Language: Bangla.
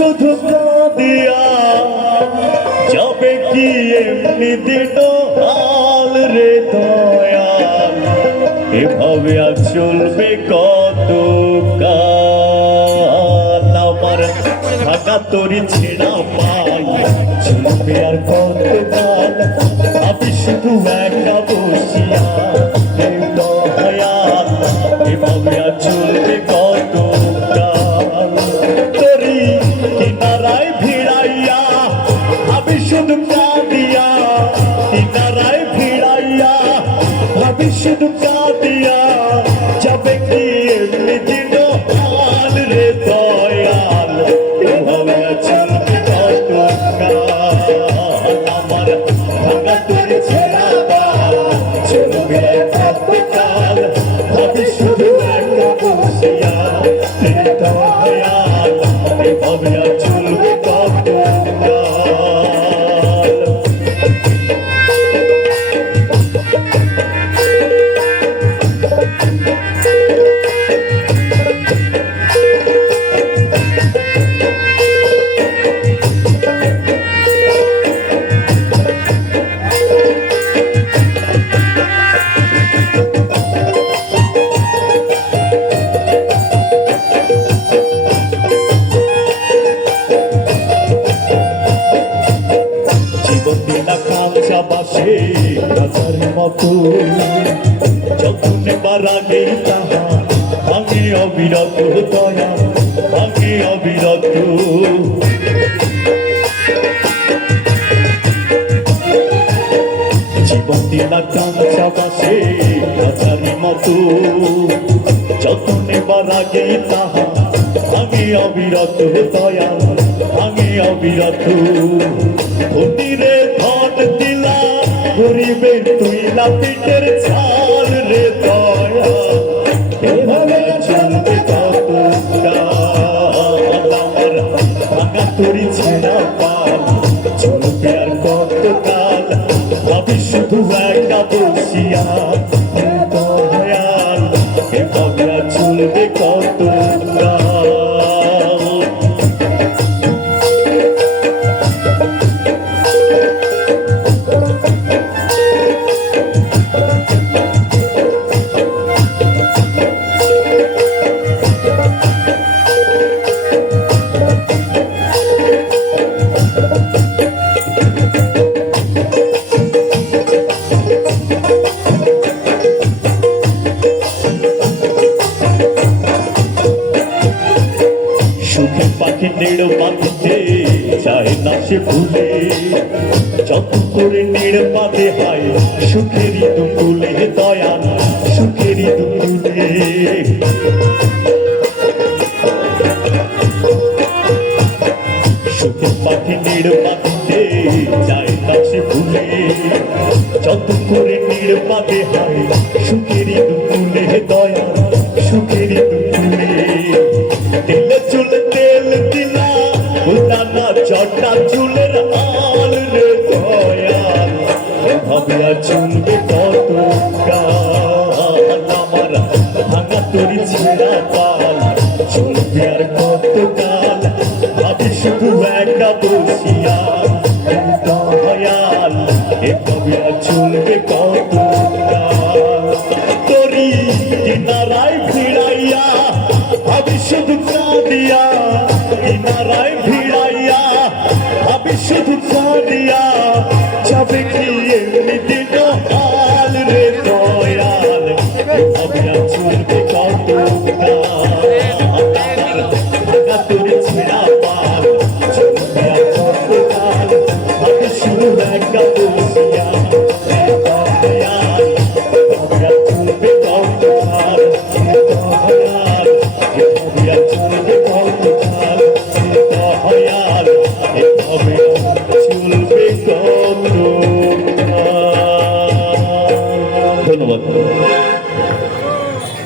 শুধু কাঁদিয়া যাবে কি এমনি দিন হাল রে দয়াল, এভাবে আর চলবে কত কাল। আমার ভাঙা তরি ছেঁড়া পাই চলবে আর কত কাল, আমি শুধু একা বসিয়া দয়াল, এভাবে আর চলবে কত কাল। তরি কিনারায় ভিড়াইয়া আমি শুধু কাঁদিয়া, কিনারায় ভিড়াইয়া আমি শুধু কাঁদিয়া যাবে কি এমনি দিন হাল রে দয়াল, এভাবে চলবে কত কাল। আমার ভাঙা তরি ছেঁড়া পাল চলবে কত কাল, আমি শুধু একা বসিয়া দয়াল, এভাবে চলবে কত কাল। কাঁচা বাসে রাজার মতো যখন এবার আগে তাহা ভাঙে অবিরত দয়া, ভাঙে অবিরত। জীবন দিলা কাঁচা বাসে রাজার মতো যখন এবার আগে তাহা ভাঙে অবিরত দয়া, ভাঙে অবিরত। ধনীরে ধন দিলা গরিবে তুইলা পিঠের ছাল রে দয়া, এভাবে চলবে কত কাল। আমার ভাঙা তরি ছেঁড়া পাল চলবে আর কত কাল, আমি শুধু একা বসিয়া দয়াল, এভাবে চলবে কত কাল। সুখের পাখি নেড় বাঁধতে চায় না সে ভুলে, যত করে নেড় বাঁধে হয় সুখেরই দুকুলে দয়াল, সুখেরই দুকুলে। সুখের পাখি নেড় বাঁধতে চায় না সে ভুলে, যত করে নেড় বাঁধে হয় সুখেরই দুকুলে দয়াল, সুখেরই দুকুলে। তেলে চুল তেল দিলা উল্টানা চটা চুলের আল রে দয়াল, এভাবে চলবে কত কাল। আমার ভাঙা তরি ছেঁড়া পাল চলবে আর কত কাল, আমি শুধু একা বসিয়া দয়াল, এভাবে চলবে কত কাল। তরি কিনারায় ভিড়াইয়া আমি শুধু কাঁদিয়া, কিনারায় ভিড়াইয়া আমি শুধু কাঁদিয়া যাবে কি এমনি দিন হাল রে দয়াল, এভাবে চলবে কত কাল।